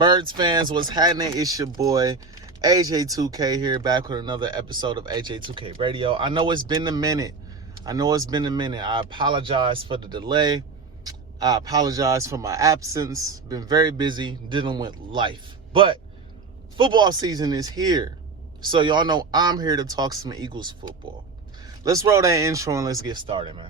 Birds fans, what's happening? It's your boy Ajae2K here, back with another episode of Ajae2K Radio. I know it's been a minute. I apologize for the delay. I apologize for my absence. Been very busy dealing with life. But football season is here. So y'all know I'm here to talk some Eagles football. Let's roll that intro and let's get started, man.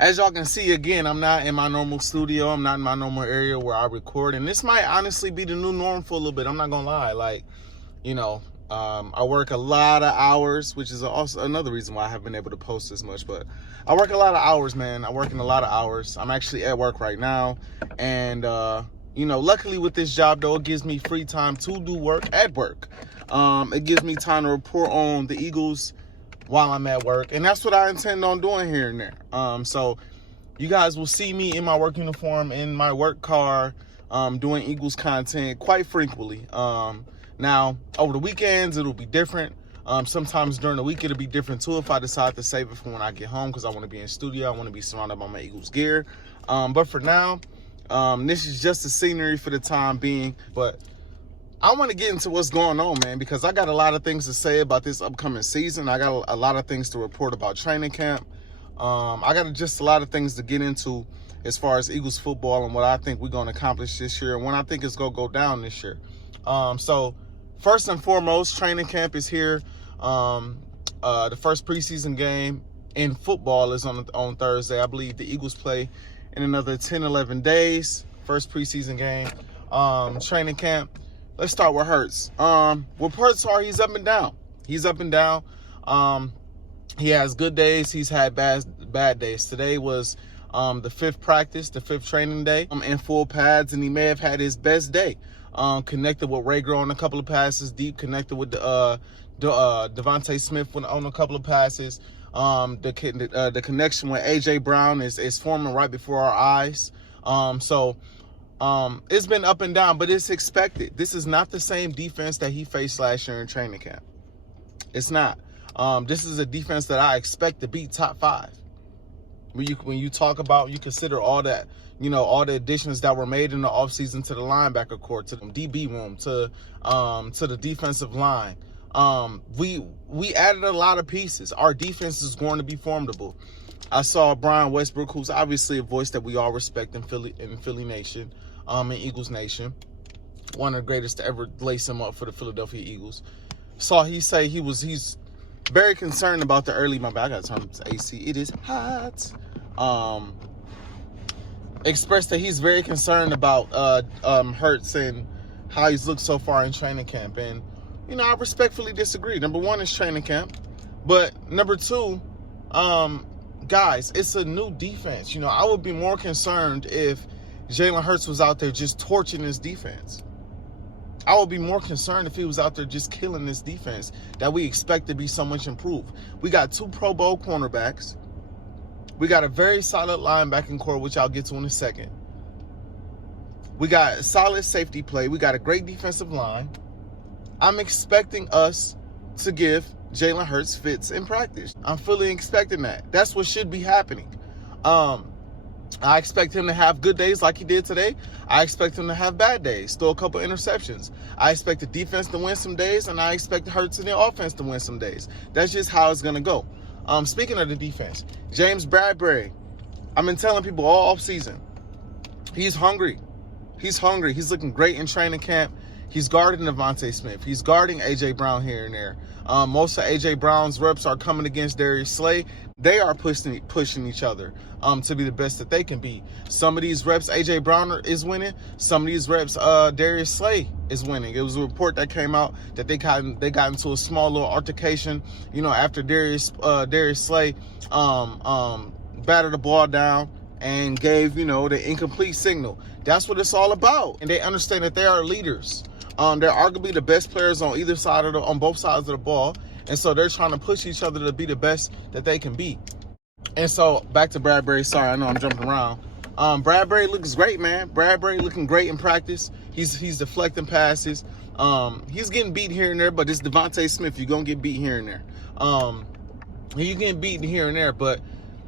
As y'all can see, again, I'm not in my normal studio. I'm not in my normal area where I record. And this might honestly be the new norm for a little bit. I'm not going to lie. I work a lot of hours, which is also another reason why I haven't been able to post as much. But I work a lot of hours, man. I work in a lot of hours. I'm actually at work right now. And, luckily with this job, though, it gives me free time to do work at work. It gives me time to report on the Eagles while I'm at work, and that's what I intend on doing here and there. So you guys will see me in my work uniform, in my work car, doing Eagles content quite frequently. Now, over the weekends, it'll be different. Sometimes during the week, it'll be different too if I decide to save it for when I get home, because I want to be in studio. I want to be surrounded by my Eagles gear. But for now, this is just the scenery for the time being. But I want to get into what's going on, man, because I got a lot of things to say about this upcoming season. I got a lot of things to report about training camp. I got just a lot of things to get into as far as Eagles football and what I think we're going to accomplish this year and when I think it's going to go down this year. So first and foremost, training camp is here. The first preseason game in football is on Thursday. I believe the Eagles play in another 10, 11 days. First preseason game. Training camp. Let's start with Hurts. With Hurts, he's up and down. He has good days. He's had bad days. Today was the fifth training day in full pads, and he may have had his best day. Connected with Reagor on a couple of passes deep. Connected with Devontae Smith on a couple of passes. The connection with Ajae Brown is forming right before our eyes. It's been up and down, but it's expected. This is not the same defense that he faced last year in training camp. It's not. This is a defense that I expect to be top 5. When you talk about, you consider all that, all the additions that were made in the offseason to the linebacker core, to the DB room, to the defensive line. We added a lot of pieces. Our defense is going to be formidable. I saw Brian Westbrook, who's obviously a voice that we all respect in Philly Nation, in Eagles Nation, one of the greatest to ever lace him up for the Philadelphia Eagles. Saw he say he's very concerned about the early. My bad, I gotta turn up the AC. It is hot. Expressed that he's very concerned about Hurts and how he's looked so far in training camp, and I respectfully disagree. Number one is training camp, but number two, guys, it's a new defense. I would be more concerned if Jalen Hurts was out there just torching his defense. I would be more concerned if he was out there just killing this defense that we expect to be so much improved. We got 2 Pro Bowl cornerbacks. We got a very solid linebacking core, which I'll get to in a second. We got solid safety play. We got a great defensive line. I'm expecting us to give Jalen Hurts fits in practice. I'm fully expecting that. That's what should be happening. I expect him to have good days like he did today. I expect him to have bad days, throw a couple interceptions. I expect the defense to win some days, and I expect Hurts and the offense to win some days. That's just how it's going to go. Speaking of the defense, James Bradberry, I've been telling people all offseason, he's hungry. He's looking great in training camp. He's guarding Devontae Smith. He's guarding Ajae Brown here and there. Most of Ajae Brown's reps are coming against Darius Slay. They are pushing each other to be the best that they can be. Some of these reps Ajae Brown is winning. Some of these reps Darius Slay is winning. It was a report that came out that they got into a small little altercation, after Darius Slay battered the ball down, and gave, the incomplete signal. That's what it's all about. And they understand that they are leaders. They're arguably the best players on either side on both sides of the ball. And so they're trying to push each other to be the best that they can be. And so back to Bradberry. Sorry, I know I'm jumping around. Bradberry looks great, man. Bradberry looking great in practice. He's deflecting passes. He's getting beat here and there, but it's Devontae Smith. You're going to get beat here and there. You're getting beaten here and there, but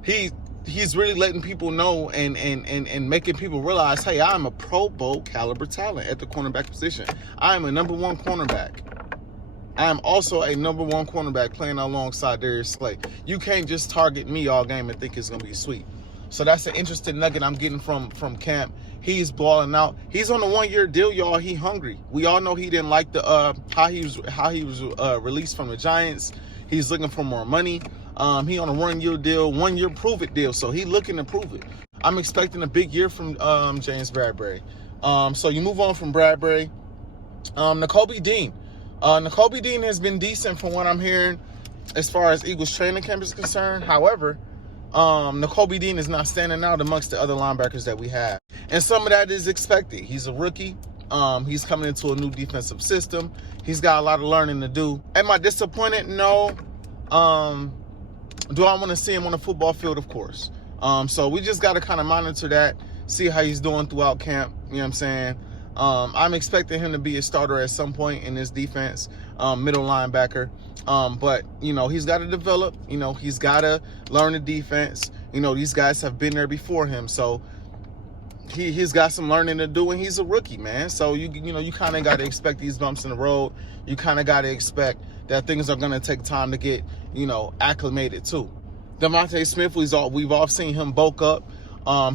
he's really letting people know and making people realize, hey, I'm a Pro Bowl caliber talent at the cornerback position. I am a number one cornerback. I am also a number one cornerback playing alongside Darius Slay. You can't just target me all game and think it's going to be sweet. So that's an interesting nugget I'm getting from camp. He's balling out. He's on a 1-year deal, y'all. He hungry. We all know he didn't like the how he was released from the Giants. He's looking for more money. He on a 1-year deal, 1-year prove it deal. So he looking to prove it. I'm expecting a big year from James Bradberry. So you move on from Bradberry. Nakobe Dean. Nakobe Dean has been decent from what I'm hearing as far as Eagles training camp is concerned. However, Nakobe Dean is not standing out amongst the other linebackers that we have. And some of that is expected. He's a rookie. He's coming into a new defensive system. He's got a lot of learning to do. Am I disappointed? No. Do I want to see him on the football field? Of course. So we just got to kind of monitor that, see how he's doing throughout camp. You know what I'm saying? I'm expecting him to be a starter at some point in this defense, middle linebacker. But, he's got to develop. He's got to learn the defense. These guys have been there before him. So he's got some learning to do, and he's a rookie, man. So, you kind of got to expect these bumps in the road. You kind of got to expect that things are going to take time to get, acclimated to. Devontae Smith, we've all seen him bulk up.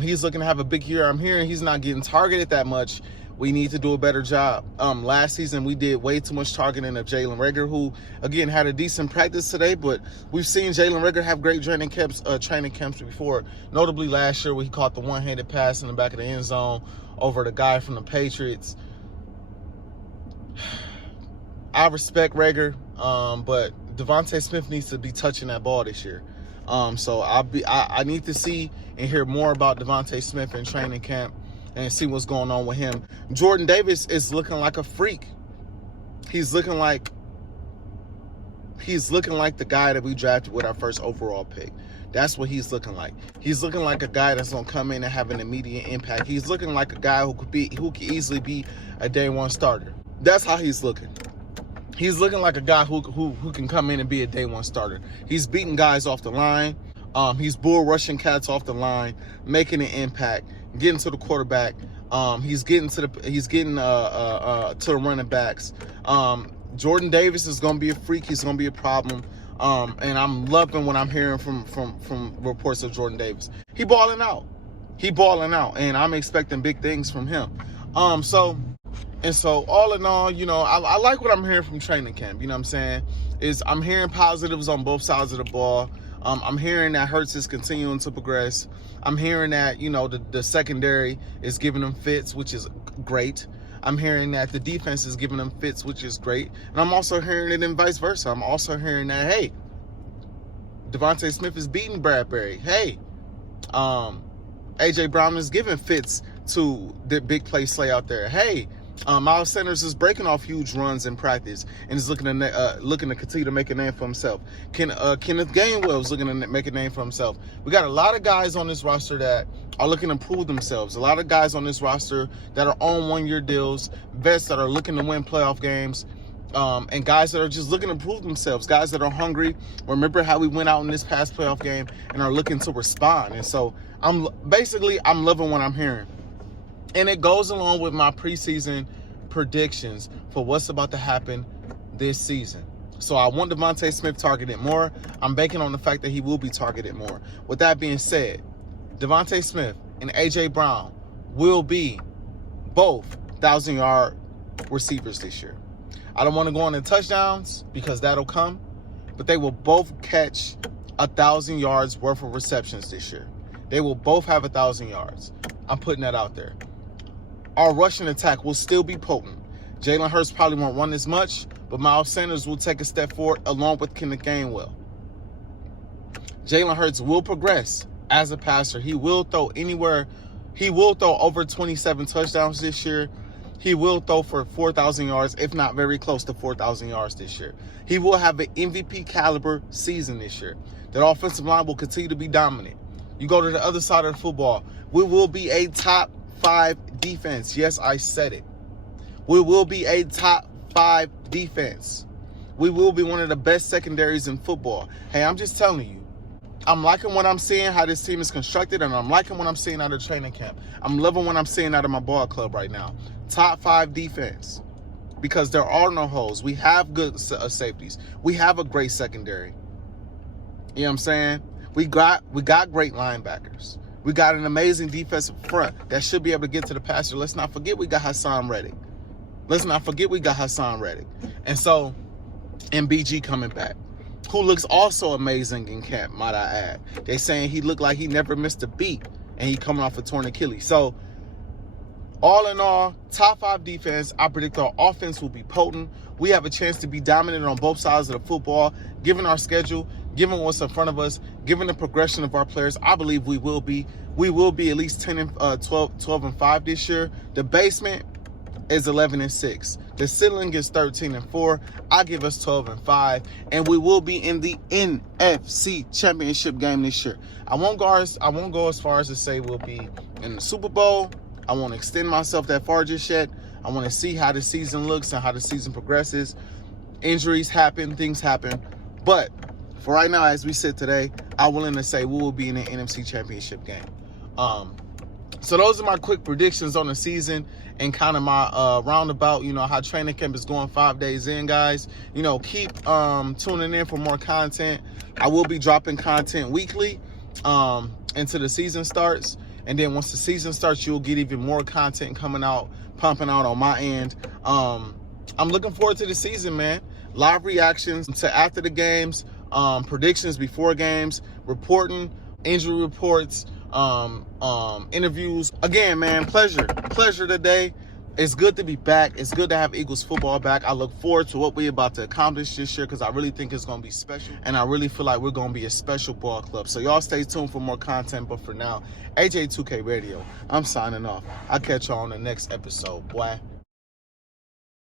He's looking to have a big year. I'm hearing he's not getting targeted that much. We need to do a better job. Last season, we did way too much targeting of Jalen Reagor, who, again, had a decent practice today, but we've seen Jalen Reagor have great training camps before, notably last year where he caught the one-handed pass in the back of the end zone over the guy from the Patriots. I respect Reagor, but Devontae Smith needs to be touching that ball this year. So I need to see and hear more about Devontae Smith in training camp and see what's going on with him. Jordan Davis is looking like a freak. He's looking like the guy that we drafted with our first overall pick. That's what he's looking like. He's looking like a guy that's gonna come in and have an immediate impact. He's looking like a guy who could easily be a day one starter. That's how he's looking. He's looking like a guy who can come in and be a day one starter. He's beating guys off the line. He's bull rushing cats off the line, making an impact, getting to the quarterback. He's getting to the running backs. Jordan Davis is going to be a freak. He's going to be a problem. And I'm loving what I'm hearing from reports of Jordan Davis. He balling out, and I'm expecting big things from him. So all in all, I like what I'm hearing from training camp. You know what I'm saying? I'm hearing positives on both sides of the ball. I'm hearing that Hurts is continuing to progress. I'm hearing that, the secondary is giving them fits, which is great. I'm hearing that the defense is giving them fits, which is great. And I'm also hearing it in vice versa. I'm also hearing that, hey, Devontae Smith is beating Bradberry. Hey, Ajae Brown is giving fits to the big play Slay out there. Hey, Miles Sanders is breaking off huge runs in practice and is looking to continue to make a name for himself. Kenneth Gainwell is looking to make a name for himself. We got a lot of guys on this roster that are looking to prove themselves. A lot of guys on this roster that are on 1-year deals, vets that are looking to win playoff games, and guys that are just looking to prove themselves, guys that are hungry. Remember how we went out in this past playoff game and are looking to respond. And so I'm loving what I'm hearing. And it goes along with my preseason predictions for what's about to happen this season. So I want Devontae Smith targeted more. I'm banking on the fact that he will be targeted more. With that being said, Devontae Smith and Ajae Brown will be both 1,000-yard receivers this year. I don't want to go on the touchdowns because that'll come, but they will both catch 1,000 yards worth of receptions this year. They will both have 1,000 yards. I'm putting that out there. Our rushing attack will still be potent. Jalen Hurts probably won't run as much, but Miles Sanders will take a step forward along with Kenneth Gainwell. Jalen Hurts will progress as a passer. He will throw anywhere. He will throw over 27 touchdowns this year. He will throw for 4,000 yards, if not very close to 4,000 yards this year. He will have an MVP caliber season this year. That offensive line will continue to be dominant. You go to the other side of the football, we will be a top 5 defense. Yes, I said it. We will be a top 5 defense. We will be one of the best secondaries in football. Hey, I'm just telling you. I'm liking what I'm seeing, how this team is constructed, and I'm liking what I'm seeing out of training camp. I'm loving what I'm seeing out of my ball club right now. Top 5 defense. Because there are no holes. We have good safeties. We have a great secondary. You know what I'm saying? We got great linebackers. We got an amazing defensive front that should be able to get to the passer. Let's not forget we got Hassan Reddick. And so, and BG coming back, who looks also amazing in camp, might I add. They saying he looked like he never missed a beat, and he coming off a torn Achilles. So, all in all, top 5 defense. I predict our offense will be potent. We have a chance to be dominant on both sides of the football. Given our schedule, given what's in front of us, given the progression of our players, I believe we will be. We will be at least 12-5 this year. The basement is 11-6. The ceiling is 13-4. I give us 12-5, and we will be in the NFC Championship game this year. I won't go as far as to say we'll be in the Super Bowl. I won't extend myself that far just yet. I want to see how the season looks and how the season progresses. Injuries happen, things happen. But for right now, as we sit today, I'm willing to say we will be in the NFC Championship game. So those are my quick predictions on the season and kind of my roundabout, how training camp is going 5 days in, guys. Keep tuning in for more content. I will be dropping content weekly until the season starts. And then once the season starts, you'll get even more content pumping out on my end. I'm looking forward to the season, man. Live reactions to after the games, predictions before games, reporting, injury reports, interviews. Again, man, pleasure today. It's good to be back. It's good to have Eagles football back. I look forward to what we're about to accomplish this year because I really think it's going to be special. And I really feel like we're going to be a special ball club. So y'all stay tuned for more content. But for now, AJ 2K Radio, I'm signing off. I'll catch y'all on the next episode, boy.